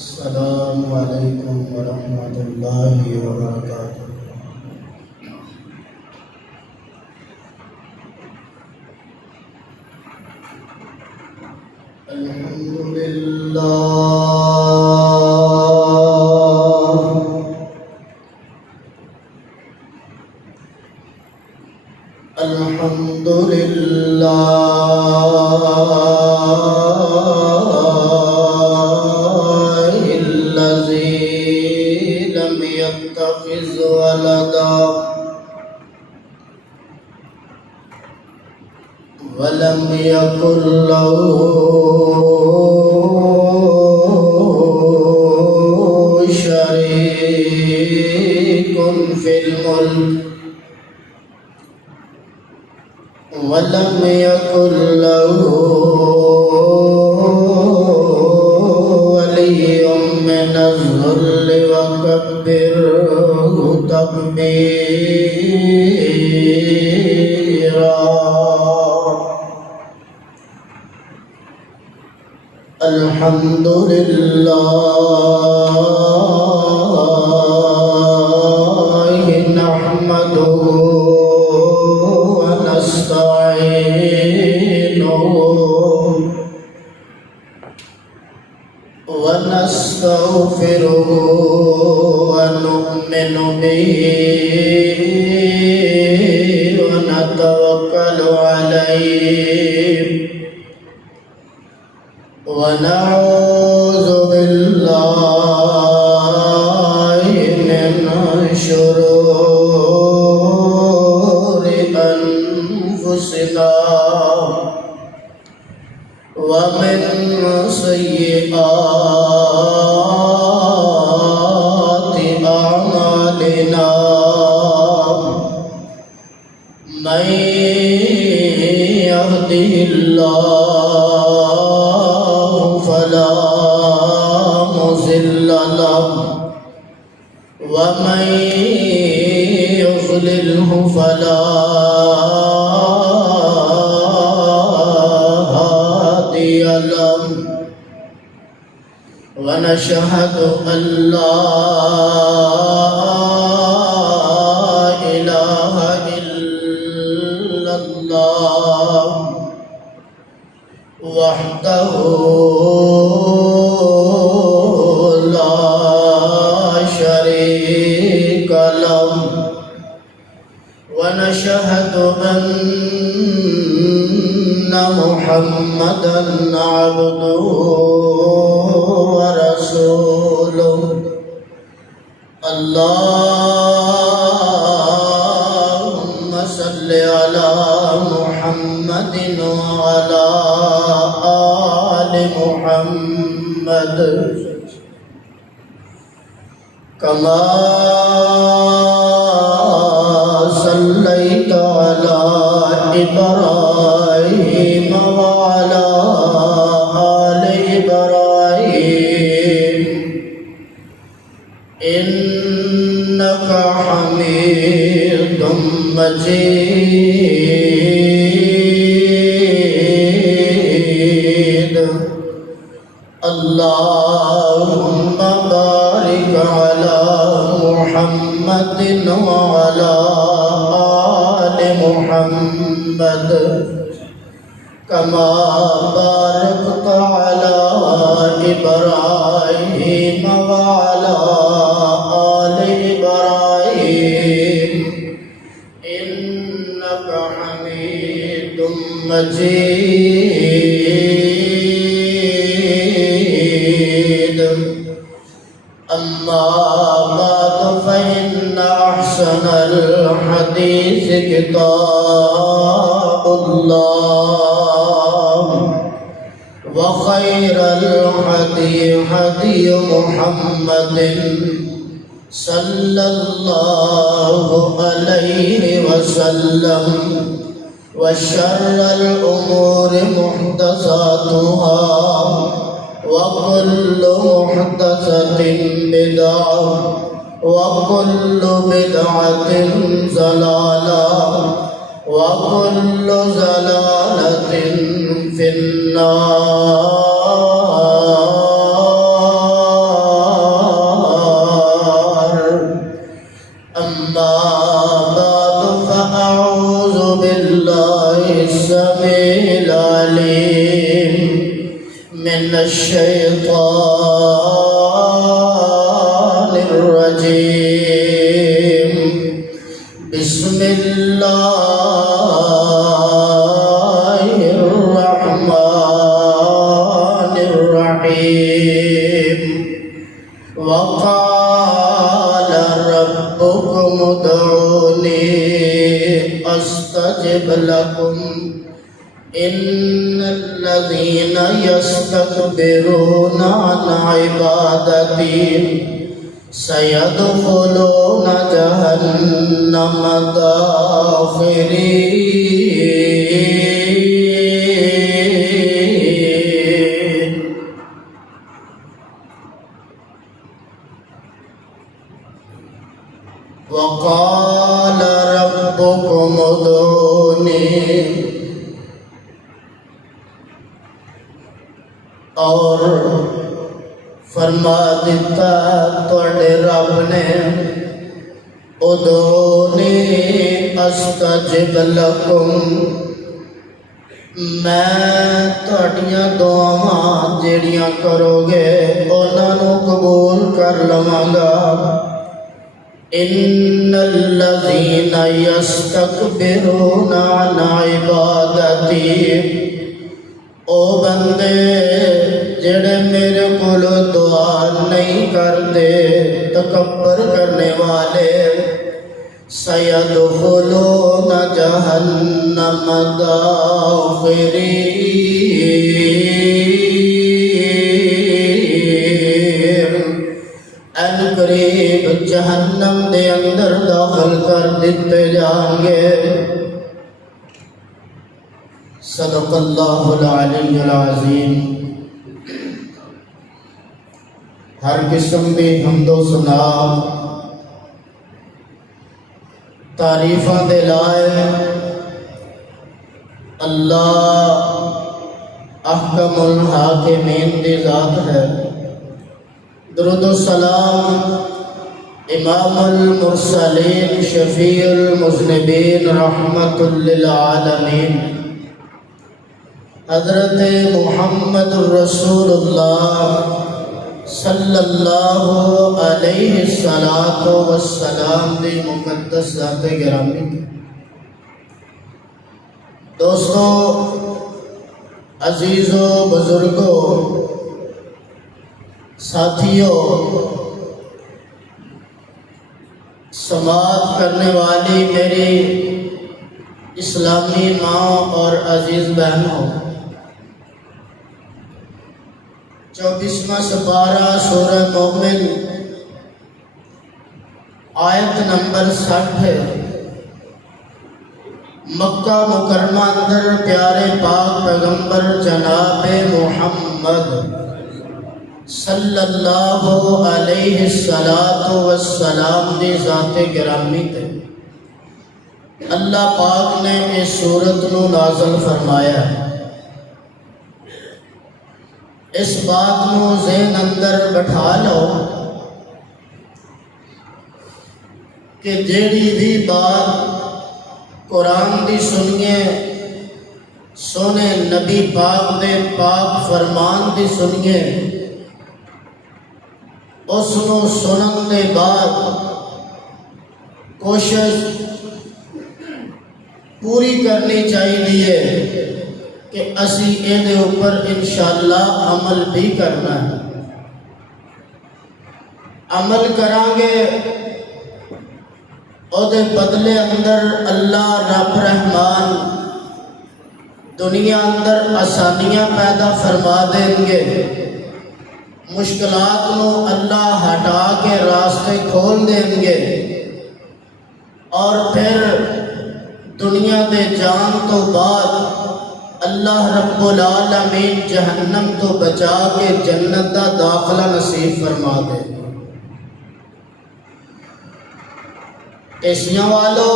السلام عليكم ورحمة الله وبركاته. الحمد لله الحمد لله الذي لم يتخذ ولدا ولم يكن له شريك في الملك ولم يكن له ولي من الذل وكبره تكبيرا. الحمد لله نحمده ونستعينه ونستغفره ونؤمن به ونتوكل عليه ونعوذ بالله من شرور أنفسنا ومن سيئات أعمالنا من يهده الله فلا مضل له ومن يضلله فلا هادي له ونشهد أن لا إله إلا الله وحده لا شريك له ونشهد أن محمدا عبده ورسوله. اللهم صل على محمد وعلى آل محمد كما صليت على إبراهيم وعلى آل إبراهيم إنك حميد مجيد. اللهم بارك على محمد وعلى آل محمد كما باركت على إبراهيم وعلى آل إبراهيم إنك حميد مجيد. أما بعد فإن أحسن الحديث كتاب الله وخير الهدي هدي محمد صلى الله عليه وسلم وشر الأمور محدثاتها وكل محدثة بدعة وكل بدعة ضلالة وكل ضلالة في النار. وقال ربكم ادعوني استجب لكم ان الذين يستكبرون عن عبادتي سيدخلون جهنم داخرين. وقال ربكم ادعوني، اور فرما دیتا تواڈے رب نے ادعونی استجب لکم، میں تواڈیاں دعاواں جیڑیاں کرو گے انہاں نوں قبول کر لواں گا. ان الذین یستکبرون عن عبادتی، او بندے جڑے میرے کول دعا نہیں کردے، تکبر کرنے والے، سیدخلون جہنم داخرین، ان قریب جہنم دے اندر داخل کر دیتے جائیں گے. صدق اللہ العلی العظیم. ہر قسم کی حمد و ثنا تعریفاں دے لائے اللہ احکم الحاکمین دی ذات ہے. درود و سلام امام المرسلین شفیع المذنبین رحمت للعالمین حضرت محمد رسول اللہ صلی اللہ علیہ وسلام دی مقدس ذات گرامی. دوستو، عزیزوں، بزرگوں، ساتھیوں، سماعت کرنے والی میری اسلامی ماں اور عزیز بہنوں، 24واں سپارہ سورہ مومن آیت نمبر 60 ہے. مکہ مکرمہ اندر پیارے پاک پیغمبر جناب محمد صلی اللہ علیہ وسلام دی ذات گرامی تے اللہ پاک نے اس سورت نو نازل فرمایا ہے. اس بات نو ذہن اندر بٹھا لو کہ جیڑی بھی بات قرآن دی سنیے، سونے نبی پاک دے پاک فرمان دی سنیے، اس نو سنن دے بعد کوشش پوری کرنی چاہیے کہ اسی دے اوپر انشاءاللہ عمل بھی کرنا ہے. عمل کرانگے او دے بدلے اندر اللہ رب رحمان دنیا اندر آسانیاں پیدا فرما دیں گے. مشکلات نو اللہ ہٹا کے راستے کھول دیں گے، اور پھر دنیا دے جان تو بعد اللہ رب العالمین جہنم تو بچا کے جنت دا داخلہ نصیب فرما دے. ٹیشیاں والو،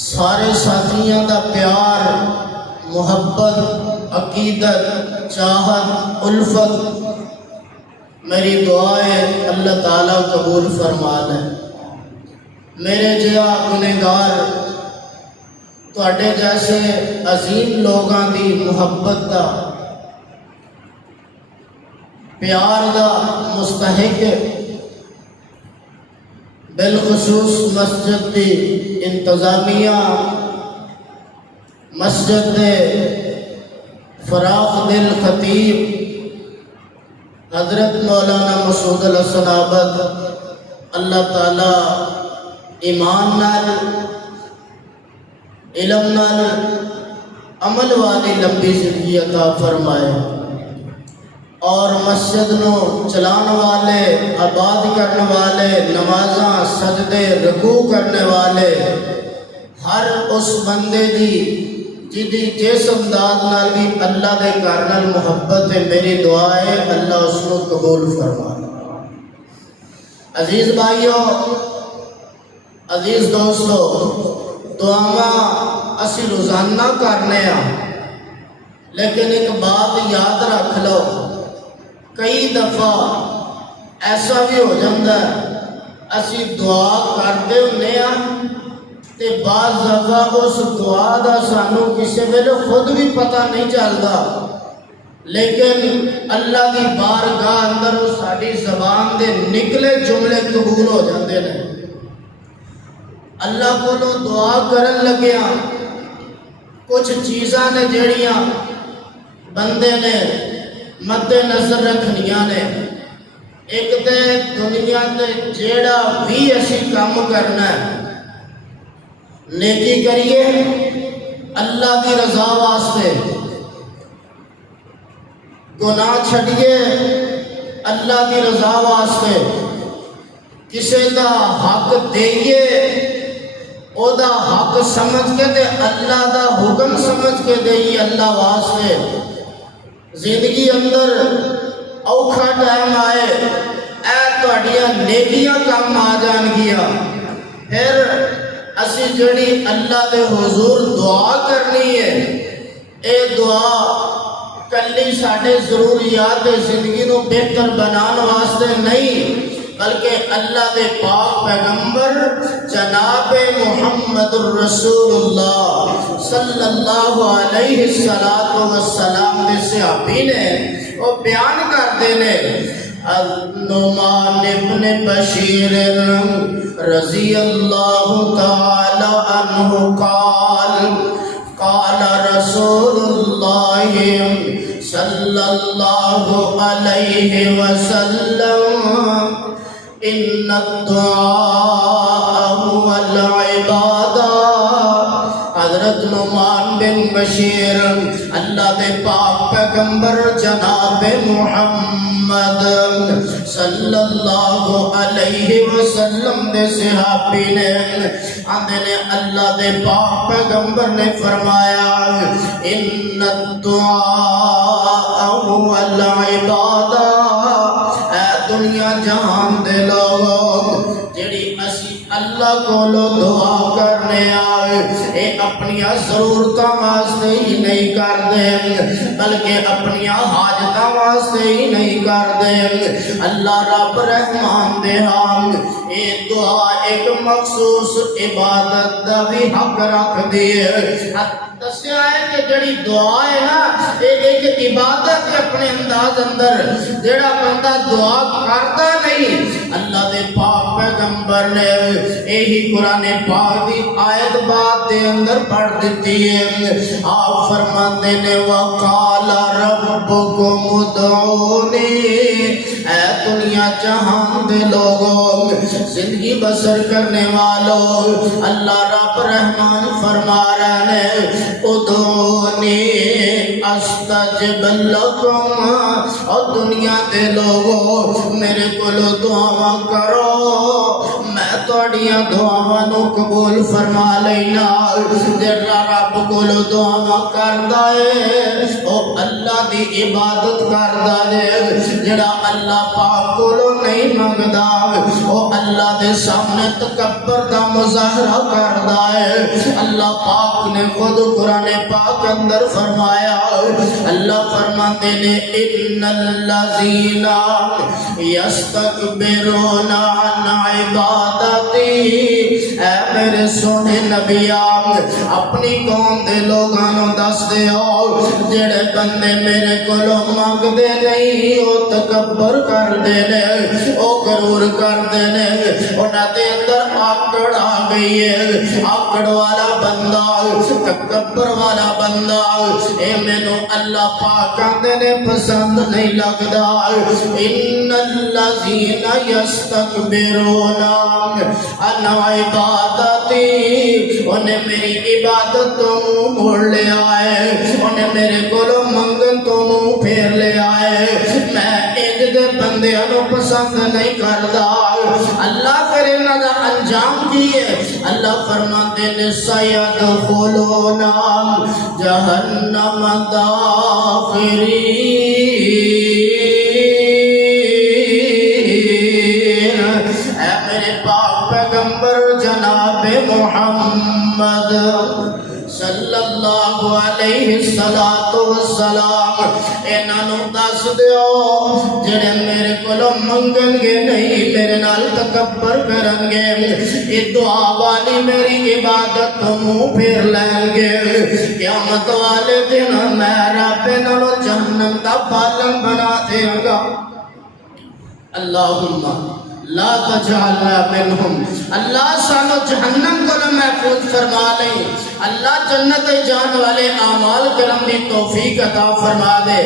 سارے ساتھیاں دا پیار، محبت، عقیدت، چاہت، الفت، میری دعائیں اللہ تعالیٰ قبول فرما لے. میرے جہا گنہگار تواڈے جیسے عظیم لوگاں دی محبت دا، پیار دا مستحق، بالخصوص مسجد دی انتظامیہ، مسجد دے فراخ دل خطیب حضرت مولانا مسعود الحسن عابد اللہ تعالی ایمان نال علم نال عمل والی لمبی زندگی عطا فرمائے، اور مسجد نو چلان والے، آباد کرنے والے، نمازاں سجدے رکوع کرنے والے ہر اس بندے دی جدی جس انداز نال بھی اللہ دے گھر نال محبت ہے، میری دعا ہے اللہ اس کو قبول فرما۔ عزیز بھائیو، عزیز دوستو، دعاواں اسی روزانہ کرنے ہاں، لیکن ایک بات یاد رکھ لو، کئی دفعہ ایسا بھی ہو جاتا ہے اسی دعا کرتے ہونے ہاں تے بعض دفعہ اس دعا دا سانو کسی ویلے خود بھی پتہ نہیں چلتا، لیکن اللہ دی بارگاہ اندر وہ ساری زبان دے نکلے جملے قبول ہو جاتے ہیں۔ اللہ کو دعا کرن لگیا کچھ چیزاں نے جڑیاں بندے نے مد نظر رکھنیاں نے، ایک تے دنیا تے جیڑا بھی اسی کام کرنا ہے نیکی کریے اللہ کی رضا واسطے، گناہ چھڑیے اللہ کی رضا واسطے، کسی دا حق دئیے او دا حق سمجھ کے دے، اللہ دا حکم سمجھ کے دئیے اللہ واسطے۔ زندگی اندر اوکھا ٹائم آئے اے توڑیاں نیکیاں کام آ جان گیا، پھر اسی جڑی اللہ دے حضور دعا کرنی ہے، اے دعا کلی ساڑھے ضروریات زندگی نو بہتر بنان واسطے نہیں، بلکہ اللہ دے پاک پیغمبر جناب محمد الرسول اللہ صلی اللہ علیہ وسلم دے صحابی نے وہ بیان کر دینے، نعمان ابن بشیر رضی اللہ تعالی عنہ قال رسول اللہ صلی اللہ علیہ وسلم ان الدعاء والعبادہ۔ حضرت نعمان بن بشیر اللہ دے پاک پیغمبر جناب محمد صلی اللہ علیہ وسلم دے صحابی نے آندے نے اللہ دے پاک پیغمبر نے فرمایا ان الدعاء والعبادہ، اے دنیا جہان دے لوگ جڑی اسی اللہ کو دعا کرنے آئے، اے اپنی ضرورتاں واسطے ہی نہیں کر دے بلکہ اپنی حاجتاں واسطے ہی نہیں کر دے، اللہ رب رحمان دے ہاں اے دعا ایک مخصوص عبادت دا بھی حق رکھ دیے۔ دسیا ہے کہ جڑی دعا ہے نا ایک عبادت ہے اپنے انداز اندر، جڑا بندہ دعا کرتا نہیں، اللہ دے پاک پیغمبر نے یہی قرآن پاک دی آیت بات دے اندر پڑھ دیتی ہے، آپ فرماتے نے وَقَالَ رَبُّكُمُ ادْعُونِي، اے دنیا جہان دے لوگوں زندگی بسر کرنے والوں، اللہ رب رحمان فرما رہے ہیں ادعونی استجب لکم، اور دنیا دے لوگوں میرے کو دعا کرو میں توڑیاں دعاواں نو قبول فرما لینا۔ جڑا رب کو دعا کردا ہے او اللہ دی عبادت کردا ہے، جڑا اللہ پاک کو نہیں منگدا او اللہ دے سامنے تکبر دا مظاہرہ کردا ہے۔ اللہ پاک نے خود قرآن پاک اندر فرمایا، اللہ فرماتے نے ان الذین یستکبرون عن عبادتی، اے میرے سونے نبیان اپنی قوم دے لوگاں نو دس دیو جڑے بندے میرے کولو منگ دے نہیں او تکبر کر دے نے، او غرور کر دے نے، انہاں دے اندر آکڑ آ گئی ہے، آکڑ والا بندہ تکبر والا بندہ اے مینوں اللہ پاک آندے نے پسند نہیں لگدا ان الذین یستکبرون عن عبادتی انہیں میری عبادت تو منہ موڑ لیا ہے انہیں میرے کولو منگن تو منہ پھیر لیا ہے میں انج دے بندیاں نو پسند نہیں کردا اللہ پھر انہاں دا انجام کی ہے اللہ فرماتے ہیں سیدخلون جہنم داخرین اے میرے پاک پیغمبر جناب محمد صلی اللہ علیہ السلام انہاں نوں دس دیو جڑے میرے کولو منگن گے نہیں میرے نال تکبر کرن گے یہ دعا والی میری عبادت تو منہ پھیر لین گے قیامت والے دن میں رب نالوں جہنم دا بالن بنا دے گا اللہم لا تجعلنا منہم اللہ سانو جہنم کو نہ محفوظ فرما لیں اللہ جنت جان والے اعمال کرم دی توفیق عطا فرما دے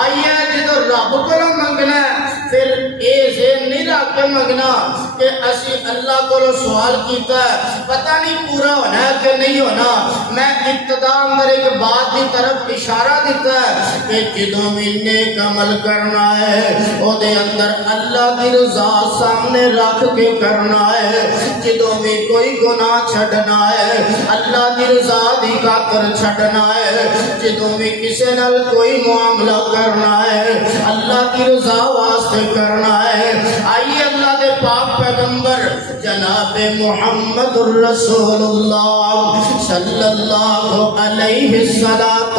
آئیے جدو رب کو نہ منگنا ہے پھر اے ذہن نہیں رکھ کے منگنا کہ اسی اللہ کو سوال کیتا ہے پتہ نہیں پورا ہونا ہے کہ نہیں ہونا میں ابتدا اندر ایک بات دی طرف اشارہ دیتا ہے کہ جدو میں نیک عمل کرنا ہے او دے اندر اللہ دی رضا سامنے رکھ کے کرنا ہے جدو میں کوئی گناہ چھڑنا ہے اللہ دی رضا دی خاطر چھڑنا ہے جدو میں کسی نال کوئی معاملہ کرنا ہے اللہ دی رضا واسطے کرنا ہے آئیے اللہ دے پاک پیغمبر جناب محمد الرسول اللہ صلی اللہ علیہ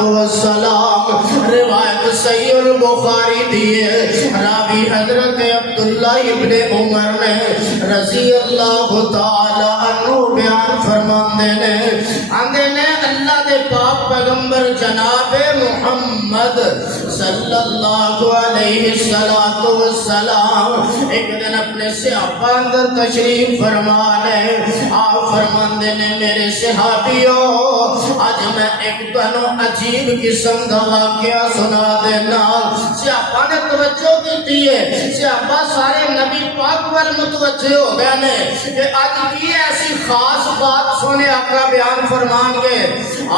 السلام روایت صحیح البخاری دیئے راوی حضرت عبداللہ ابن عمر نے رضی اللہ تعالی عنہ بیان فرماندے نے آندے نے اللہ دے پاک پیغمبر جناب محمد صلی اللہ علیہ السلام ایک دن اپنے صحابہ اندر تشریف فرمانے آپ فرماندے نے میرے صحابیوں آج میں ایک دنوں عجیب قسم دا واقعہ سنا دینا صحابہ نے توجہ کی ہے صحابہ سارے نبی پاک وال متوجہ ہو گئے نے کہ آج کی ایسی خاص بات سونے آقا بیان فرمان گے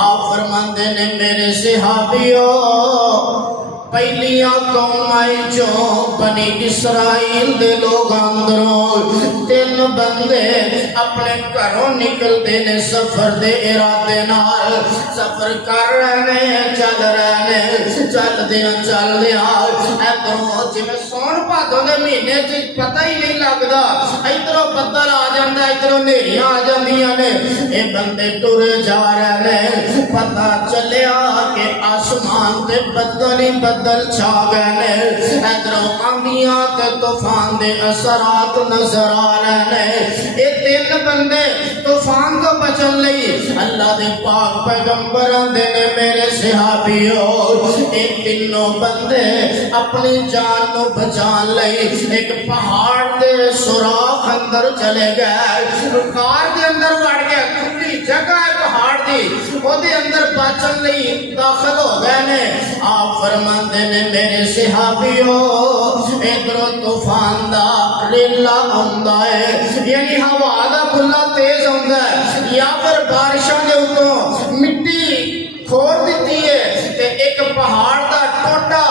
آپ فرماندے نے میرے صحابیوں پہلیاں قوم آئی جو بنی اسرائیل دے لوگ اندروں تین بندے اپنے گھروں نکل دینے سفر دے ارادے نال سفر کر رہنے چل رہنے چل دیا ادھروں جی میں سون پاتوں دے مہینے پتہ ہی نہیں لگدا ادھروں بدل آ جاندا ادھروں نیریاں آ جاندیاں نے اے بندے ٹرے جا رہے پتہ چلیا کہ آسمان تے بدل ہی بدل چھا گئے نے ادھروں آندیاں تے طوفان دے اثرات نظر آ رہے اے تین بندے طوفان کو بچن لئی اللہ دے پاک پیغمبراں دے نے میرے صحابیوں اے تینوں بندے اپنی جان نو بچان لئی ایک پہاڑ دے سوراخ اندر چلے گئے کار دے اندر وڑ گئے کھلی جگہ ہے پہاڑ دی او دے اندر بچن لئی داخل ہو گئے نے آپ فرماندے نے میرے صحابیوں ادھروں طوفان دا ریلا ہوندا ہے یعنی ہوا دا بلا تیز ہوندا ہے یا پھر بارشاں دے اوتوں مٹی کھور دیتی ہے تے ایک پہاڑ دا ٹوٹا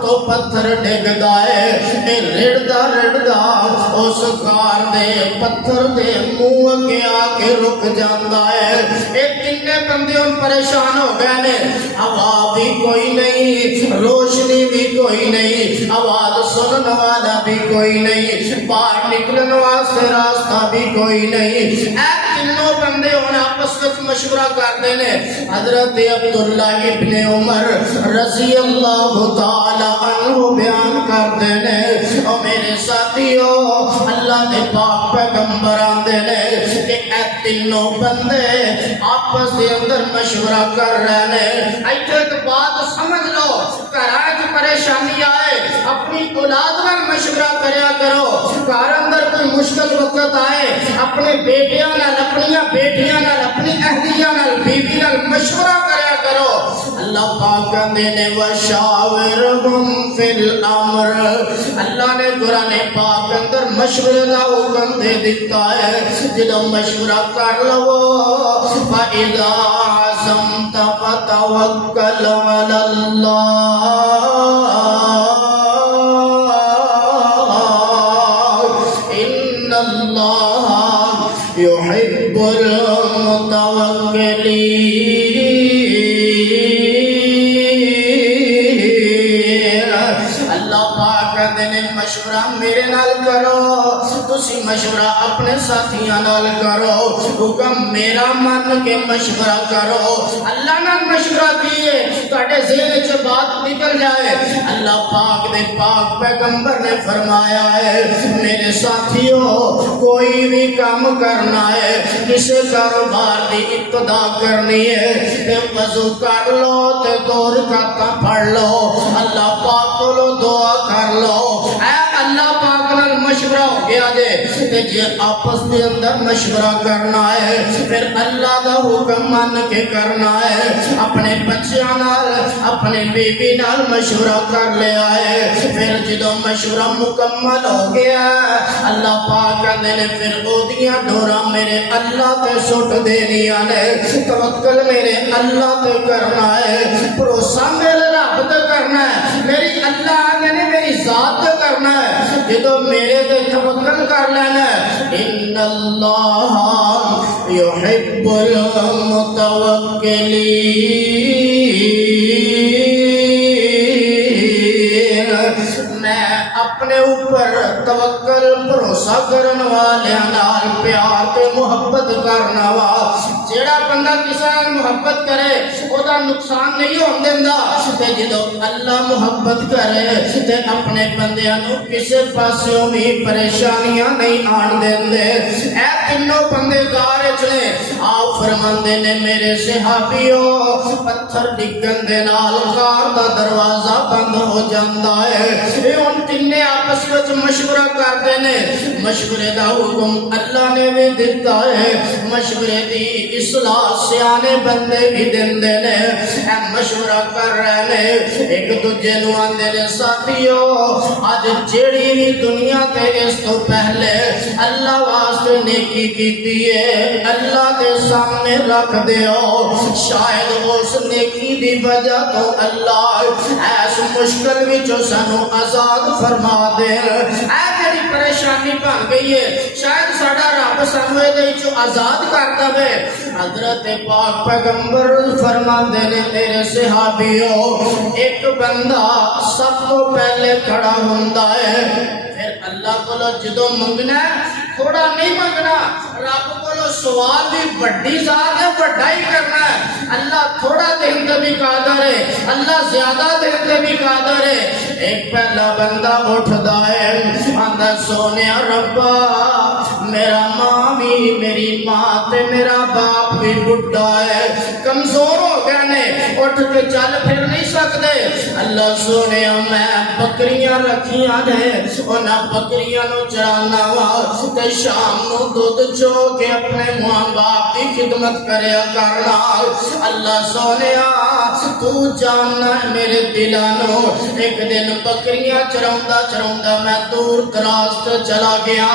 تو پتھر ڈگدا ہے اے رڑدا اس کار دے پتھر دے منہ اگے آ کے رک جاندا ہے اے تینے بندے پریشان ہو گئے نے ہوا بھی کوئی نہیں روشنی بھی کوئی نہیں آواز سنن والا بھی کوئی نہیں باہر نکلن واسطے راستہ بھی کوئی نہیں اے تینوں بندے ہن آپس وچ مشورہ کردے نے حضرت عبداللہ ابن عمر رضی اللہ تعالی عنہ بیان کردے نے او میرے ساتھیو اللہ دے پاک پیغمبر آندے نے کہ اے تینوں بندے آپس دے اندر مشورہ کر رہے نے ایتھے ایک بات سمجھ لو گھراں وچ پریشانی آئے اپنی اولاد نال مشورہ کریا کرو گھر اندر کوئی مشکل وقت آئے اپنے بیٹیاں نال اپنی بیٹیاں نال اپنی اہلیہ نال بیوی نال مشورہ کریا کرو اللہ پاک کہندے نے وشاورہم فی الامر، اللہ نے قرآن پاک کے اندر مشورے کا حکم دے دیتا ہے، جدو مشورہ کر لو فَإِذَا عَزَمْتَ فَتَوَكَّلْ عَلَى اللَّهِ إِنَّ اللَّهَ يُحِبُّ الْمُتَوَكِّلِينَ۔ مشورہ میرے نال کرو، تسی مشورہ اپنے ساتھیاں نال کرو، حکم میرا مان کے مشورہ کرو۔ اللہ نال مشورہ کیے تواڈے ذہن وچ بات نکل جائے۔ اللہ پاک دے پاک پیغمبر نے فرمایا ہے میرے ساتھیوں کوئی بھی کام کرنا ہے، کسی کاروبار دی ابتدا کرنی ہے تے وضو کر لو تے 2 رکعتاں پڑھ لو، اللہ پاک کو دعا کر لو۔ اے اللہ پاک نال مشورہ ہو گیا جے جے آپس دے اندر مشورہ کرنا ہے پھر اللہ دا حکم مان کے کرنا ہے، اپنے بچیاں نال اپنے بیوی نال مشورہ کر لیا ہے، پھر جدو مشورہ مکمل ہو گیا اللہ پاک کہندے نے پھر اودیاں ڈوراں میرے اللہ تے سٹ دینیاں نے، توکل میرے اللہ تے کرنا ہے، بھروسہ میرے رب تے کرنا ہے، میری اللہ آگے نے میری ذات تے کرنا ہے، جدو میرے تے توکل کر لینا ہے ان اللہ یحب المتوکلین۔ میں اپنے اوپر توکل بھروسہ کرن والیاں نال پیار تے محبت کرنا وا، جیڑا بندہ کسی نال محبت کرے او دا نقصان نہیں ہون دیندا، تے جدو اللہ محبت کرے تے اپنے بندیاں نو کسے پاسوں بھی پریشانیاں نہیں آن دیندے۔ اے تینوں بندے غار وچ نے، آؤ فرماندے نے میرے صحابیوں پتھر ڈگن دے نال غار دا دروازہ بند ہو جاندا ہے، اے ہن تینے آپس وچ مشورہ کردے نے، مشورے دا حکم اللہ نے بھی دتا ہے، مشورے دی اصلاح سیانے بندے بھی دیندے نے، اے مشورہ کر رہے نے، ایک دوجے نو آندے نے ساتھیو اج جیڑی بھی دنیا تے اس تو پہلے اللہ واسطے نیکی کیتی ہے اللہ دے سامنے رکھ دیو، شاید اس نیکی دی وجہ تو اللہ ایس مشکل وچوں سانو آزاد فرما دے، اے جڑی پریشانی بن گئی ہے شاید ساڈا رب سانو اے دے وچوں آزاد کر دے۔ حضرت پاک پیغمبر فرماندے نے میرے صحابیوں ایک بندہ سب تو پہلے کھڑا ہوندا ہے، پھر اللہ کو جدو منگنا ہے تھوڑا نہیں منگنا، رب کو سوال بھی بڑی ذات ہے بڑا ہی کرنا ہے، اللہ تھوڑا دین تے بھی قادر ہے، اللہ زیادہ دین تے بھی قادر ہے۔ ایک پہلا بندہ اٹھدا ہے آندا سونیا ربا میرا ماں بھی میری ماں تے میرا باپ بھی بڈھا ہے، کمزور ہو گئے نے، اٹھ کے چل پھر نہیں سکتے، اللہ سونیا میں بکریاں رکھیاں نے انہاں بکریاں نو چرانا وا تے شام نو دودھ چو کے اپنے ماں باپ کی خدمت کریا کرنا، اللہ سونیا تو جاننا میرے دلانو، ایک دن بکریاں چراؤندا چراؤندا میں دور دراز تے چلا گیا،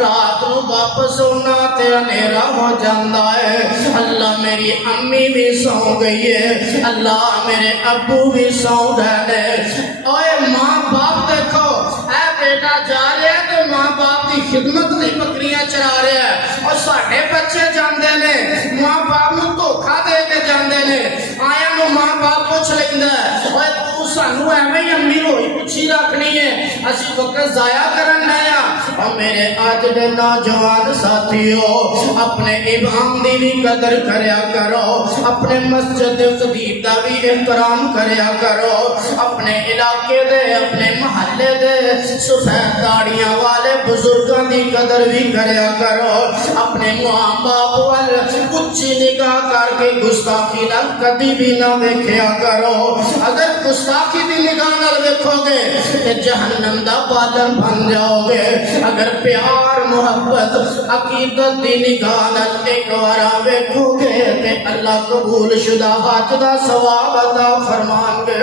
رات نو واپس ہونا تے اندھیرا ہو جاندا ہے، اللہ میری امی بھی سو گئی ہے، اللہ میرے ابو بھی سو گئے، اوے ماں باپ دیکھو اے بیٹا جا رہا ہے تو ماں باپ کی خدمت نہیں بکریاں چرا رہا ہے، اور ساڈے بچے جاندے نے ماں باپ نو دھوکا دے کے جاندے نے، آیا نو ماں باپ پوچھ لیندا ہے اوے تو سانو ایویں ہی امی روئی پوچھی رکھنی ہے، اسی وقت ضائع کرن ڈیا۔ اور میرے اج دے نوجوان ساتھیو اپنے امام دی بھی قدر کریا کرو، اپنے مسجد خطیب دا بھی احترام کریا کرو، اپنے علاقے دے اپنے محلے دے سفید داڑیاں والے بزرگاں دی قدر بھی کریا کرو، اپنے ماں باپ وال اچھی نگاہ کر کے گستاخی نال کبھی بھی نہ ویکھیا کرو، اگر گستاخی دی نگاہ نال ویکھو گے تے جہنم دا بالن بن جاؤ گے، اگر پیار محبت عقیدت دی نگاہ نال ایک وارا ویکھو گے تے اللہ قبول شدہ حج دا ثواب عطا فرمان گے۔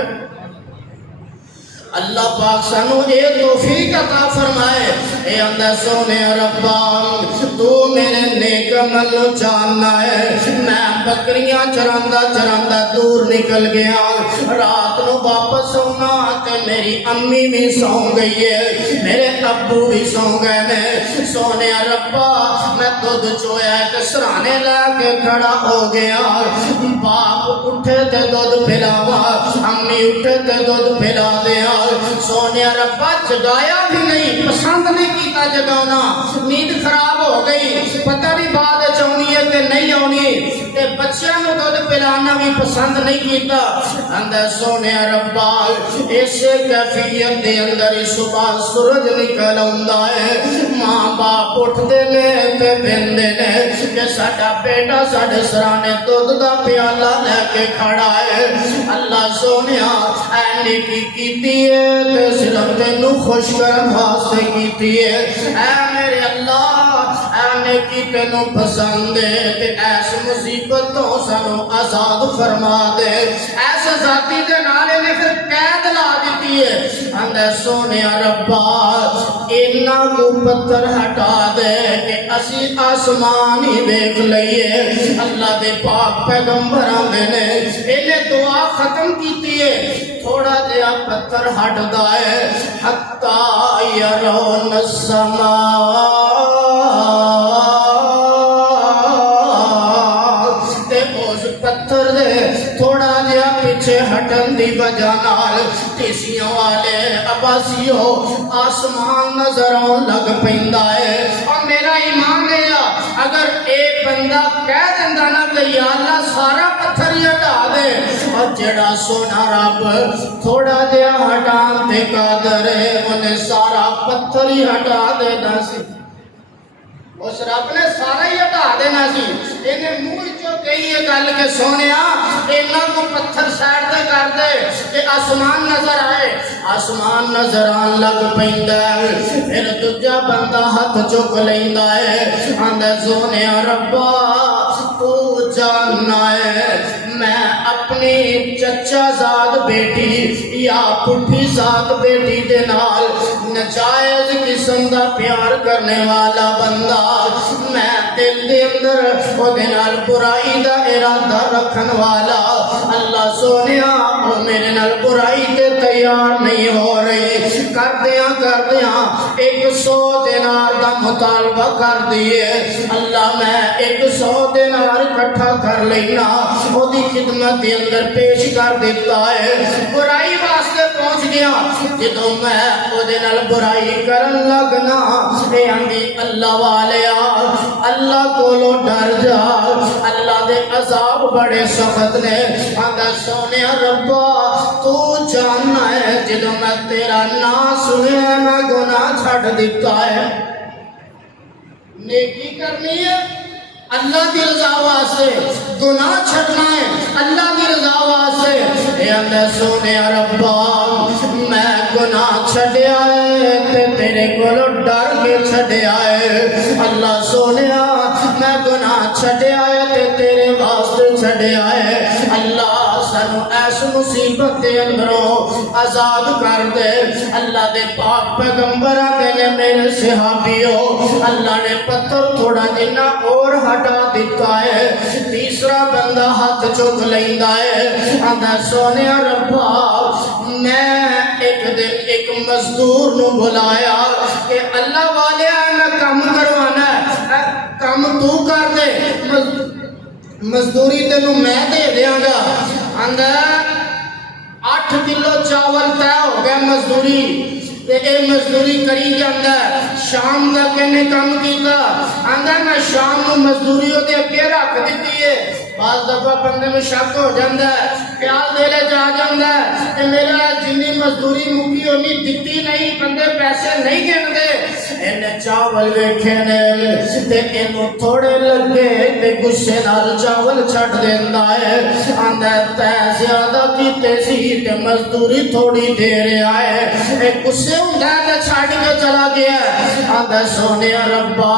اللہ پاک سانو اے توفیق عطا فرمائے۔ اے اندر سونے ربا تو میرے نیک عمل جاننا ہے۔ میں بکریاں چراندہ چراندہ دور نکل گیا، رات نو واپس ہونا تے میری امی بھی سو گئی ہے، میرے ابو بھی سو گئے نے۔ سونے ربا میں دودھ چویا تے سرانے لے کے کھڑا ہو گیا، باپ اٹھے تے دودھ پلاوا، امی اٹھے تے دودھ پلا دیا۔ سونے ربا جگایا بھی نہیں، پسند نہیں کیتا جگانا، نیند خراب ہو گئی، پتہ نہیں بعد چونی ہے کہ نہیں آنی، تے بچیاں نو دودھ پلانا بھی پسند نہیں کیتا۔ اندر سونے ربا اسے کیفیت دے اندر صبح سورج نکل آندا ہے، ماں باپ اٹھتے نے تے بندے نے کہ ساڈا بیٹا ساڈے سرانے دودھ دا پیالہ لے کے کھڑا ہے۔ اللہ سونیا اے نیکی کیتی ہے تے صرف تینوں خوش کرن واسطے کیتی ہے۔ اے میرے اللہ اے نیکی تینوں پسند ہے تے ایس مصیبت تو سانو آزاد فرما دے۔ ایس ذاتی دے نالے نے پھر قید لا دیتی ہے۔ اندر سونے ربا اینا کو پتھر ہٹا دے کہ اسی آسمان ہی دیکھ لئیے۔ اللہ دے پاک پیغمبر آمدے نے انہیں دعا ختم کیتی ہے، تھوڑا دیا پتھر ہٹ دائے حتی یرون السماء، تے اس پتھر دے تھوڑا دیا پیچھے ہٹن دی وجہ نال تیسیوں والے عباسیوں آسمان نظروں لگ پیندا ہے۔ اور میرا ایمان ہے اگر ایک بندہ کہہ دیندہ نا کہ یا اللہ سارا پتھر ہی ہٹا دے، اور جڑا سونا رب تھوڑا دیا ہٹان تے قادر ہے، انہیں سارا پتھر ہی ہٹا دینا سی۔ اس رب نے سارا ہی ہٹا دینا سی۔ انہیں منہ جو کہی ہے گل کے سونیا انہاں کو پتھر سائڈ دے کر دے کہ آسمان نظر آئے۔ آسمان نظر آن لگ پیندا ہے، پھر دوجا بندہ ہاتھ چک لیندا ہے، آندا سونیا ربا تو جاننا ہے میں اپنی چچا زاد بیٹی یا پٹھی زاد بیٹی دے نال نجائز قسم دا پیار کرنے والا بندہ، میں دل دے اندر او دے نال برائی دا ارادہ رکھن والا، اللہ سونیا او میرے نال برائی تے تیار نہیں ہو رہی، کردیاں 100 دینار دا مطالبہ کر دیے، اللہ میں 100 دینار اکٹھا کر لینا، او دی خدمت دے اندر پیش کر دیتا ہے، برائی واسطے پہنچ گیا، جدوں میں او دے نال برائی کرن لگنا، اے آندی اللہ والیا اللہ کولو ڈر جا، اللہ دے عذاب بڑے سخت نے، آندا سونے ربا تو جاننا ہے جدوں میں تیرا نام سنیا میں گناہ چھڑ دیتا ہے۔ نیکی کرنی ہے اللہ دی رضا واسطے، گناہ چھڑنا ہے اللہ دی رضا واسطے، اے اللہ سونے ربا میں گناہ چھڑیا ہے تے تیرے کولو ڈر کے چھڑیا ہے، اللہ سونے میں گناہ چھڑیا ہے تے تیرے واسطے چھڑیا ہے، اللہ سانو ایس مصیبت دے اندروں آزاد کر دے، اللہ دے پاک پیغمبر آتے نے میرے صحابیوں، اللہ نے پتھر تھوڑا جنا اور ہٹا دیتا ہے، تیسرا بندہ ہاتھ چک لیندا ہے، آندا سونے ربا میں ایک دن ایک مزدور نو بلایا کہ اللہ والے میں کام کروانا ہے، کام تو کر دے، مزدوری تینوں میں دے دیاں گا، اندر 8 کلو چاول طے ہو گیا مزدوری، تے اے مزدوری کری جاندا شام دا کہنے کام کیتا، اندر میں شام نو مزدوری دے اگے رکھ دیتی ہے، بعض دفعہ بندے میں شک ہو جاندا ہے، خیال دے لے جا جاندا ہے کہ میرا جنی مزدوری مکی ہونی دتی نہیں، بندے پیسے نہیں گن دے، انہیں چاول ویکھے نے تے انہوں تھوڑے لگے تے غصے نال چاول چھٹ دیندا ہے آندا تے زیادہ کیتے سی تے مزدوری تھوڑی دے رہا ہے ایک غصے ہوندا تے چھڈ کے چلا گیا آندا سونے ربا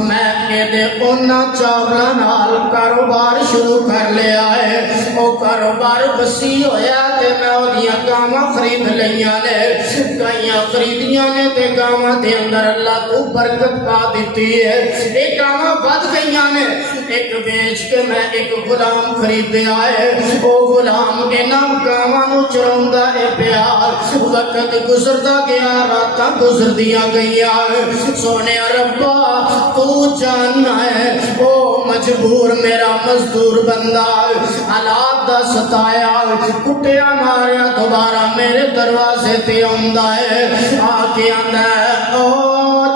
میں اے اونا چاولاں نال کاروبار شروع کر لیا ہے او کاروبار وسیع ہویا تے میں اودیاں گاواں خرید لیاں نے گائیاں خریدیاں نے تے گاواں دے اندر اللہ تو برکت پا دیتی ہے اے گاواں ود گئیاں نے ایک بیچ کے میں ایک غلام خریدیا ہے او غلام انہاں گاواں نو چراوندا اے پیا وقت گزردا گیا راتاں گزردیاں گئیاں سونے ربا تو جاننا ہے او مجبور میرا مزدور بندہ حالات دا ستایا کٹیا ماریا دوبارہ میرے دروازے تے آندا ہے آ کے آندا ہے او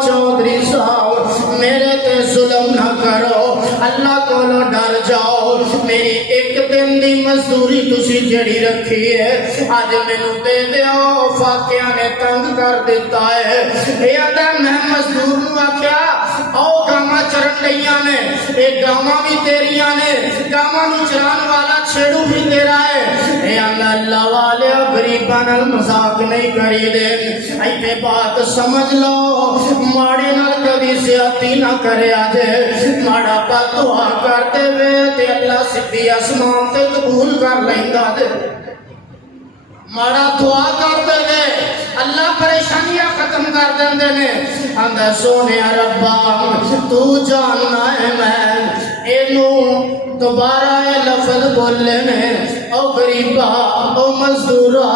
چودھری صاحب میرے تے ظلم نہ کرو اللہ کو ڈر جاؤ میری ایک دن دی مزدوری تسی جڑی رکھی ہے آج مینوں دے دیو فاقیہ نے تنگ کر دیتا ہے اے آدھا میں مزدور نو آکھیا او گاواں چرن گئیاں نے اے گاواں بھی تیریاں نے گاواں نو چران والا چھیڑو بھی تیرا ہے اے اللہ والے غریباں نال مذاق نہیں کری دے ایتھے بات سمجھ لو ماڑے نال کبھی زیادتی نہ کرے آجے ماڑا پا دعا کرتے وے تے اللہ سدھی آسمان تے قبول کر لیندا دے ماڑا دعا کرتے وے اللہ پریشانیاں ختم کر دیندے نے آندا سونے ربا تو جاننا ہے میں اینوں دوبارہ اے لفظ بولے نے او غریبا او مزدورا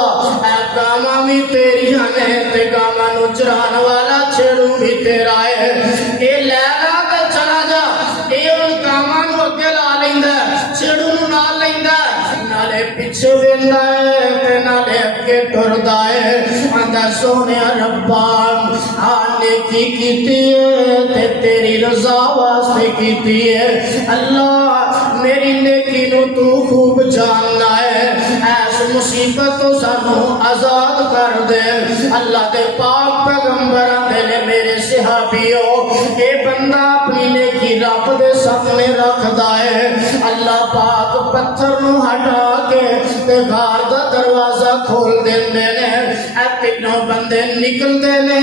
اے گاواں بھی تیریاں نے تے گاواں نو چران والا چھیڑو بھی تیرا ہے اے لے لا تے چلا جا اے ان گاواں نو اگے لا لیندا چھیڑو نو نال لیندا نالے پیچھے ویندا ہے تے نالے اگے ٹردا ہے آندا سونے ربا آنے کی کیتی ہے تے تیری رضا واسطے کیتی ہے اللہ میری نیکی نو تو خوب جاننا ہے ایس مصیبت تو سانو آزاد کر دے اللہ دے پاک پیغمبراں دے نے میرے صحابیوں اے بندہ اپنی نیکی رب دے سامنے رکھدا ہے اللہ پاک پتھر نو ہٹا کے تے گھر دا دروازہ کھول دیندے نے اے تینوں بندے نکلدے نے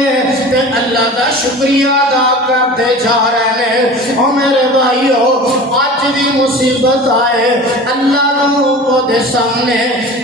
تے اللہ دا شکریہ ادا کرتے جا رہے نے او میرے بھائیو آج بھی مصیبت آئے اللہ نو دے سامنے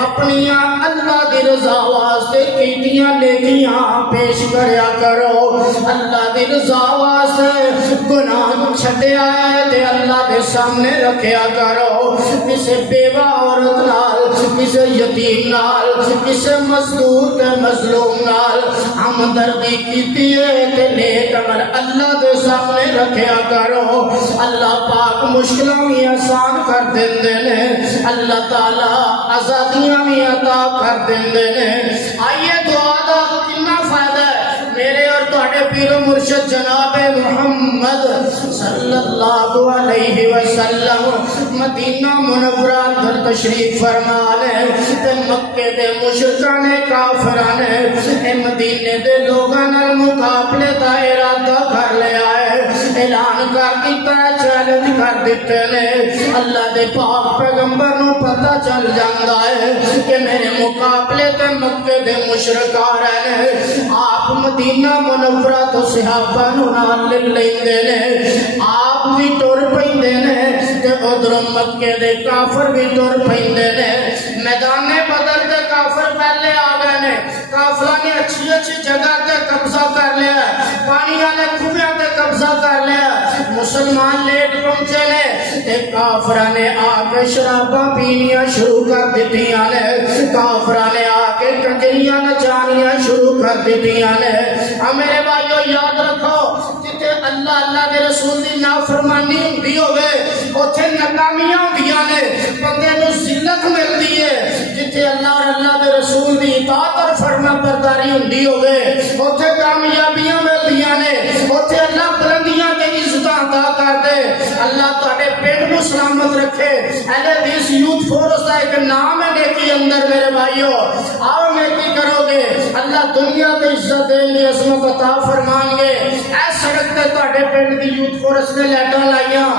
اپنی اللہ دی رضا واسطے کیتیاں نیکیاں پیش کریا کرو اللہ دی رضا واسطے گناہ چھڈیا ہے تے اللہ دے سامنے رکھیا کرو کسے بیوہ عورت نال کسے یتیم نال کسے مزدور تے مظلوم نال ہمدردی کیتی ہے تے نیک عمل اللہ دے سامنے رکھیا کرو اللہ پاک مشکلاں بھی آسان کر دیندے نے اللہ تعالی آزادیاں بھی عطا کر دیندے نے آئیے دعا دا کتنا فائدہ ہے میرے اور تہاڈے پیر و مرشد جناب محمد صلی اللہ علیہ وسلم مدینہ منورہ اندر تشریف فرما لے تے مکے دے مشرکاں نے کافراں نے اے مدینے دے لوگاں نال مقابلے دا ارادہ کر لیا ہے اعلان کر دیتا ہے چیلنج کر دیتے نے اللہ دے پاک پیغمبر نو پتہ چل جاندا ہے کہ میرے مقابلے تے مکے دے مشرک آ رہے نے آپ مدینہ منورہ تو صحابہ نو نال لیندے نے آپ بھی ٹر پیندے نے تے ادھر مکے دے کافر بھی ٹر پیندے نے میدان بدر دے کافر پہلے آ گئے نے کافراں نے اچھی اچھی جگہ تے قبضہ کر لیا پانی والے کھویاں تے قبضہ کر لیا مسلمان لیٹ پہنچے نے تے کافراں نے آ کے شراباں پینیاں شروع کر دتیاں نے کافراں نے آ کے کنجریاں نچانیاں شروع کر دتیاں نے میرے بھائیو یاد رکھو جتے اللہ اللہ دے رسول دی نافرمانی ہوندی ہوے اوتھے ناکامیاں ہوندیاں نے بندے نو ذلت ملدی ہے جتے اللہ اور اللہ دے رسول دی اطاعت اور فرما برداری ہوندی ہوے اوتھے کامیابیاں ملدیاں نے اوتھے اللہ بلندیاں تے عزت عطا کر دے اللہ تہاڈے پیٹ نو سلامت سلامت رکھے۔ اہل حدیث یوتھ فورس کا ایک نام ہے نیکی اندر میرے بھائیو، آؤ نیکی کرو گے اللہ دنیا تے عزت دیں گے، عظمت عطا فرمان گے۔ اے سڑک تے تہاڈے پنڈ دی یوتھ فورس نے لائٹاں لائیاں،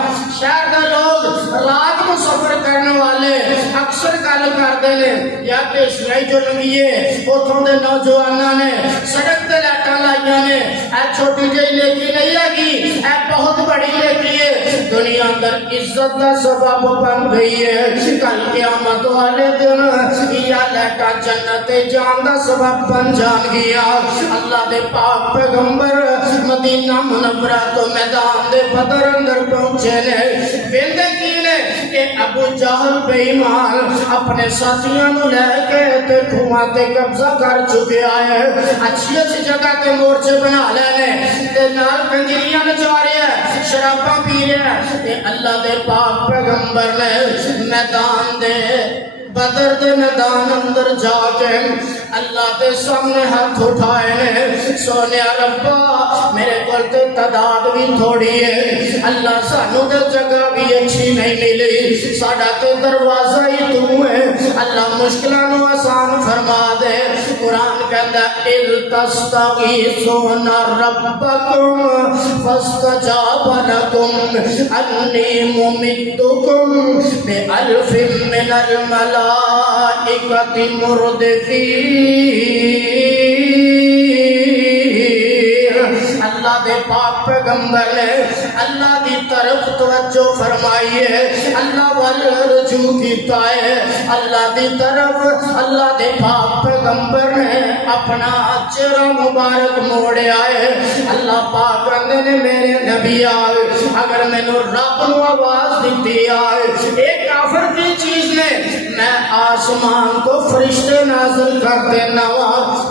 شہر دے لوگ رات کو سفر کرنے والے اکثر گل کرتے ہیں یا پیشیائی جو لنگیے اتوں کے نوجوانوں نے سڑک تے لائٹاں لائیاں نے۔ اے چھوٹی جہی نیکی نہیں ہے گی، اے بہت بڑی نیکی ہے، دنیا اندر عزت کا سبب بن گئی ہے۔ کل قیامت والے دن یہ لائٹاں جنت جان کا سبب بن جان گیا۔ اللہ دے پاک پیغمبر مدینہ منورہ تو میدان دے بدر اندر پہنچے نے، ویندے کی نے کہ ابو جہل بے ایمان اپنے ساتھیاں نو لے کے تے کھواں تے قبضہ کر چکے آئے، اچھی اچھی جگہ تے مورچے بنا لے نے تے نال کنجریاں نچا رہے ہیں، شراباں پی رہے ہیں۔ تے اللہ دے پاک پیغمبر نے میدان دے بدر دے میدان اندر جا کے اللہ دے سامنے ہاتھ اٹھائے نے، سونے ربا میرے کول تے تعداد بھی تھوڑی ہے، اللہ سانو تے جگہ بھی اچھی نہیں ملی، ساڈا تے دروازہ ہی تو ہے، اللہ مشکلاں نو آسان فرما دے۔ قرآن کہندا اذ تستغیثون ربکم فاستجاب لکم انی ممدکم بألف من الملائکۃ مردفین۔ اللہ دے پاک پیغمبر نے اللہ دی طرف توجہ فرمائی ہے، اللہ وال رجوع کیتا ہے، اللہ دی طرف اللہ دے پاک پیغمبر نے اپنا چہرہ مبارک موڑیا ہے۔ اللہ پاک کہندے نے میرے نبی آئے اگر مینوں رب نو آواز دتی آئے ایک کافر کی چیز نے میں آسمان کو فرشتے نازل کر دینا وا۔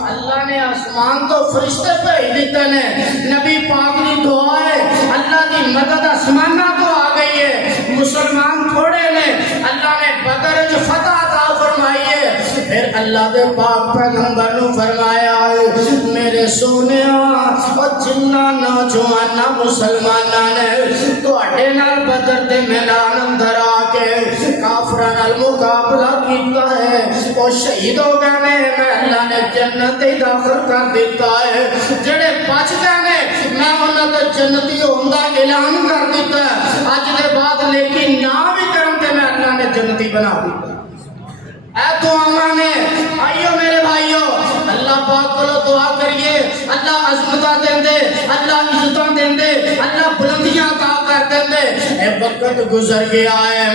اللہ نے آسمان تو فرشتے بھیج دیتے نے، نبی پاک دی دعا ہے اللہ دی مدد آسمانہ تو آ گئی ہے، مسلمان تھوڑے نے، اللہ نے بدر جو فتح عطا فرمائی ہے۔ پھر اللہ دے پاک پیغمبر نو فرمایا ہے میرے سونیا اور جنہ نوجوانہ مسلمانہ نے تواڈے نال بدر دے میدان اندر آ کے کافراں نال مقابلہ کیتا ہے وہ شہید ہو گئے نے، میں اللہ نے جنت داخل کر دیتا ہے، جڑے بچ گئے نے میں انہاں تے جنتی ہون دا اعلان کر دیتا ہے، اج دے بعد لیکن نہ بھی کرن تے میں اللہ نے جنتی بنا دیتا۔ اے دعاواں نے آئیو میرے بھائیو اللہ پاک کو دعا کریے، اللہ عظمتاں دیندے، اللہ عزتاں دیندے، اللہ بلندیاں عطا کر دیندے۔ اے وقت گزر گیا ہے،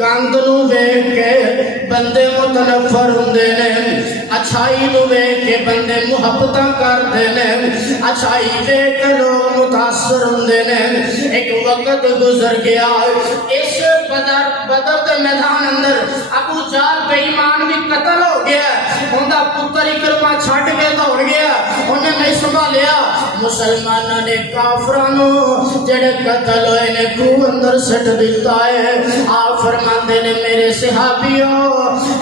گند نو ویکھ کے بندے متنفر ہوندے نے، اچھائی نو ویکھ کے بندے محبتاں کردے نے، اچھائی ویکھ کے لوگ متاثر ہوندے نے۔ ایک وقت گزر گیا اس بدر دے میدان اندر ابو جہل بے ایمان بھی قتل ہو گیا، اوندا پتر اکرمہ چھڈ کے دوڑ گیا، انہیں نہیں سنبھالیا۔ مسلمانوں نے کافراں نو جڑے قتل ہوئے نے خوہ اندر سٹ دیتا ہے۔ آپ فرماندے نے میرے صحابیوں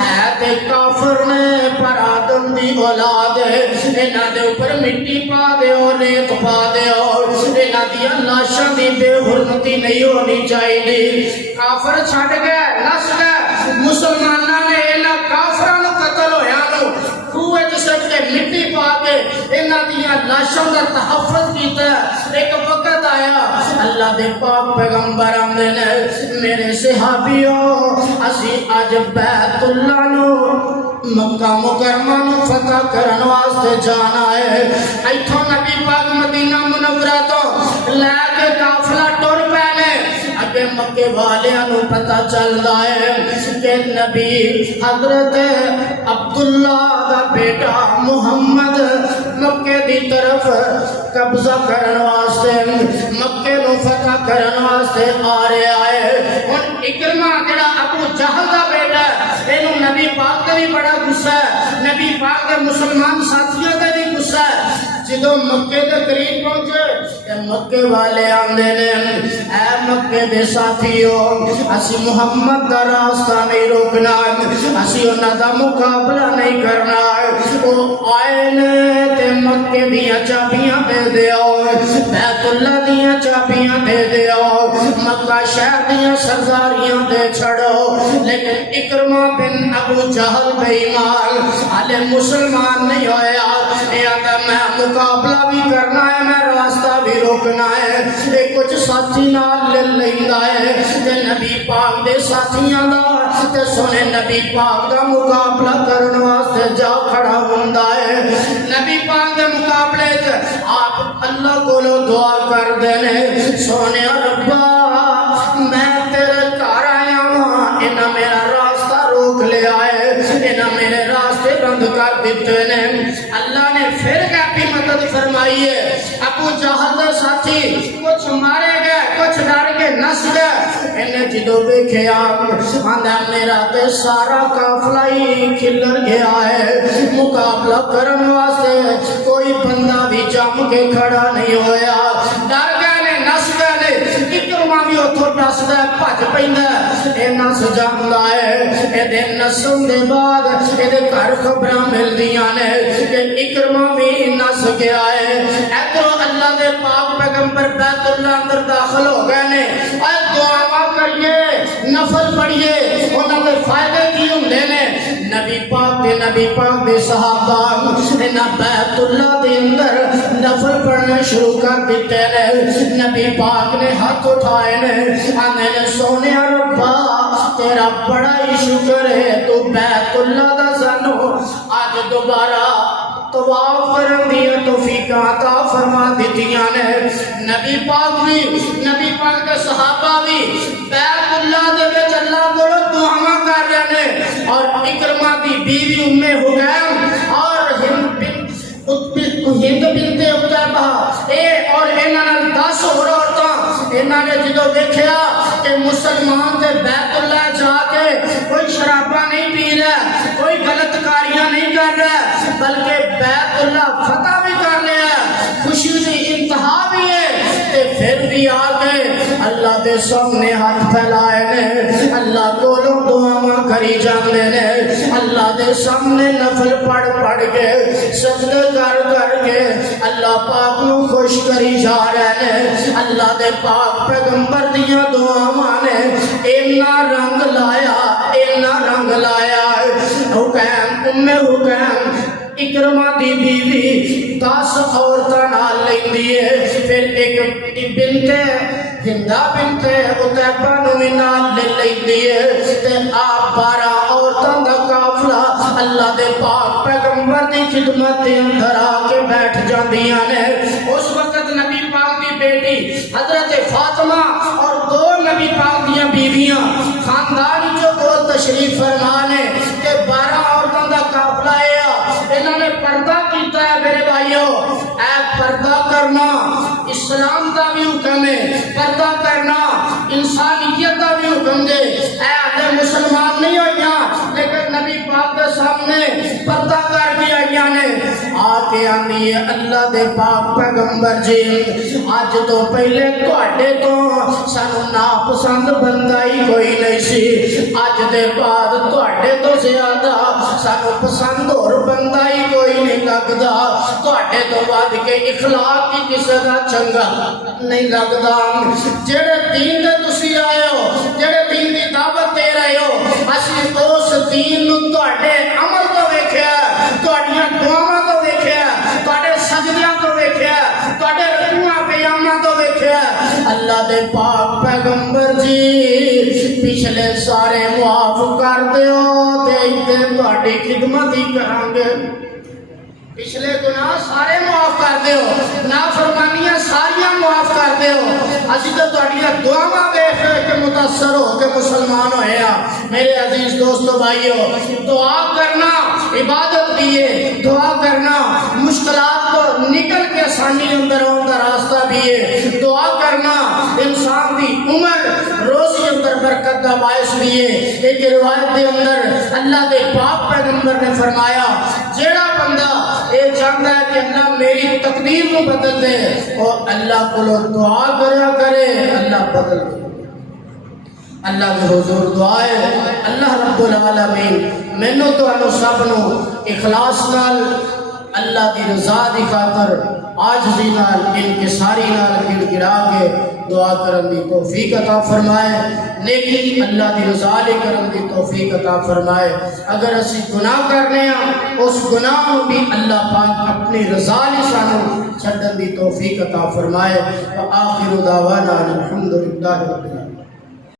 ہے تے کافر نے پر آدم دی اولاد ہے، انہاں دے اوپر مٹی پا دیو، ریت پا دیو، انہاں دی لاشاں دی بے حرمتی نہیں ہونی چاہیے۔ کافر چھڈ گئے نس گئے، مسلمانوں نے انہاں کافراں نو قتل ہویا نو خوہ وچ سٹ کے مٹی پا کے انہاں دیاں لاشاں دا تحفظ کیتا۔ ایک وقت آیا اللہ دے پاک پیغمبر آندے نے میرے صحابیوں اسی اج بیت اللہ نو مکہ مکرمہ نو فتح کرن واسطے جانا ہے۔ ایتھوں نبی پاک مدینہ منورہ تو لے کے قافلہ ٹر پے نے، اگے مکے والیاں نو پتہ چلدا ہے کہ نبی حضرت عبداللہ دا بیٹا محمد مکے دی طرف قبضہ کرن واسطے مکے نو فتح کرن واسطے آ رہا ہے۔ ہن اکرمہ جڑا ابو جہل دا بیٹا ہے اینو نبی پاک تے بھی بڑا غصہ ہے، نبی پاک دے مسلمان ساتھیوں تے بھی غصہ ہے، جدو مکے دے قریب پہنچے تے مکے والے آندے نے اے مکے دے ساتھیو اسی محمد دا راستہ نہیں روکنا اسی انہاں دا مقابلہ نہیں کرنا او آئے نے تے مکے دیاں چابیاں دے دیو بیت اللہ دیاں چابیاں دے دیو مکہ شہر دیاں سرداریاں دے چھڑو لیکن اکرمہ بن ابو جہل بے ایمان آلے مسلمان نہیں ہویا یا میں مقابلہ بھی کرنا ہے میں راستہ بھی روکنا ہے یہ کچھ ساتھی نال لے لیندہ ہے تے نبی پاک دے ساتھیاں دا تے سونے نبی پاک دا مقابلہ کرن واسطے جا کھڑا ہوندہ ہے نبی پاک دے مقابلے آپ اللہ کو لو دعا کر دینے سونے ربا میں تیرے گھر آیا ہوں انہاں میرا راستہ روک لے آئے انہاں میرے راستے بند کر دیتے نے اللہ نے پھر کافی مدد فرمائی ہے ابو جہل دے ساتھی کچھ مارے گئے کچھ ڈر کے نس گئے انہیں جدو دیکھے آندھا میرا تے سارا قافلہ ہی کھلر گیا ہے مقابلہ کرن واسطے کوئی بندہ بھی جم کے کھڑا نہیں ہویا ڈر گئے نے نس گئے نے اکرمہ بھی اتھو نس دے پھج پیندہ اے نس جاندہ ہے اے دے نسن دے بعد اے دے گھر خبرہ مل دیاں نے کہ اکرمہ بھی نس گیا ہے اے تو اللہ دے پاک پیغمبر بیت اللہ اندر داخل ہو گئے نے اے دعا کریے نفل پڑھیے انہوں نے فائدے کی ہوندے نے نبی پاک دے صحابہ انہاں بیت اللہ دے اندر نفل پڑھنے شروع کر دیتے نے نبی پاک نے ہاتھ اٹھائے نے آنے نے سونے ربا تیرا بڑا ہی شکر ہے تو بیت اللہ دا سانو آج دوبارہ طواف کرن دیا توفیق عطا فرما دیتیاں نے نبی پاک کے صحابہ بھی بیت اللہ دے وچ اللہ کو دعا کر رہے نے اور اکرمہ دی بیوی ام حکیم اور ہند بنت عتبہ اور انہاں نال 10 اور عورتاں انہاں نے جدو دیکھیا کہ مسلمان دے بیت اللہ جا کے کوئی شرابہ نہیں پی رہا کوئی غلط کاریاں نہیں کر رہا بلکہ بیت اللہ فتح بھی کر لیا خوشی دی انتہا بھی ہے تے پھر بھی آگے اللہ دے سامنے ہاتھ پھیلائے نے اللہ کو لوگ دعا کری جاندے نے اللہ دے سامنے نفل پڑھ کے سجدے کر کے اللہ پاک نو خوش کری جا رہے نے اللہ دے پاک پیغمبر دیا دعا نے اینا رنگ لایا حکیم حکیم اکرمہ دی بیوی 10 عورتاں نال لیندی ہے پھر ایک ہندہ بنت عتبہ نو بھی نال لے لیندی ہے تے آپ 12 عورتاں دا قافلہ اللہ دے پاک پیغمبر دی خدمت دے اندر آ کے بیٹھ جاندیاں نے اس وقت نبی پاک دی بیٹی حضرت فاطمہ اور 2 نبی پاک دیاں بیویاں خاندانی جو کول تشریف فرما نے کہ 12 عورتاں دا قافلہ ہے انہوں نے پردہ کیتا ہے میرے بھائیوں اے پردہ کرنا اسلام دا بھی حکم ہے پردہ کرنا انسانیت دا بھی حکم دے اے آدھے مسلمان نہیں ہوئیاں لیکن نبی پاک کے سامنے پردہ کر کے آئیاں نے آتے آنی ہے اللہ دے پاک پیغمبر جی آج تو پہلے توڑے تو سانو ناپسند بندائی کوئی نہیں سی آج دے بعد توڑے تو زیادہ سانو پسند اور بندائی کوئی نہیں لگدا توڑے تو بعد کے اخلاق کی کسی کا چنگا نہیں لگدا جڑے دین دے تسی آئے ہو جڑے دین دی دعوت دے رہے ہو اسی اس دین نو توڑے عمل تو ویکھیا توڑیاں دعاواں تو ویکھیا توڑے سجدیاں تو ویکھیا توڑے رکوعاں قیاماں تو ویکھیا اللہ دے پاک پیغمبر جی پچھلے سارے معاف کر دیو تے تے تہاڈی خدمت ہی کران گے پچھلے گناہ سارے معاف کر دیو نافرمانیاں ساریاں معاف کر دیو اسی تو تہاڈیاں دعاواں ویکھ کے متاثر ہو کے مسلمان ہوئے میرے عزیز دوستو بھائیو دعا کرنا عبادت بھی ہے دعا کرنا مشکلات کو نکل کے آسانی اندر آؤں راستہ بھی ہے دعا کرنا انسان دی عمر روزی اندر برکت کا باعث بھی ہے ایک روایت دے اندر اللہ دے پاک پیغمبر نے فرمایا جیڑا بندہ اے جانتا ہے کہ اللہ میری تقدیر تقدیر کو بدل دے اور اللہ کو دعا کریا کرے اللہ بدل دے۔ اللہ کے حضور دعا ہے اللہ رب العالمین مینوں تانوں سب نو اخلاص نال اللہ دی رضا دی خاطر عاجزی نال انکساری نال گڑ گڑا کے دعا کرن دی توفیق عطا فرمائے، نیکی اللہ دی رضا لے کرن دی توفیق عطا فرمائے۔ اگر اسی گناہ کرنے ہیں اس گناہ نو بھی اللہ پاک اپنی رضا لے سانو چھڈن دی توفیق عطا فرمائے۔ وآخر دعوانا الحمدللہ رب العالمین۔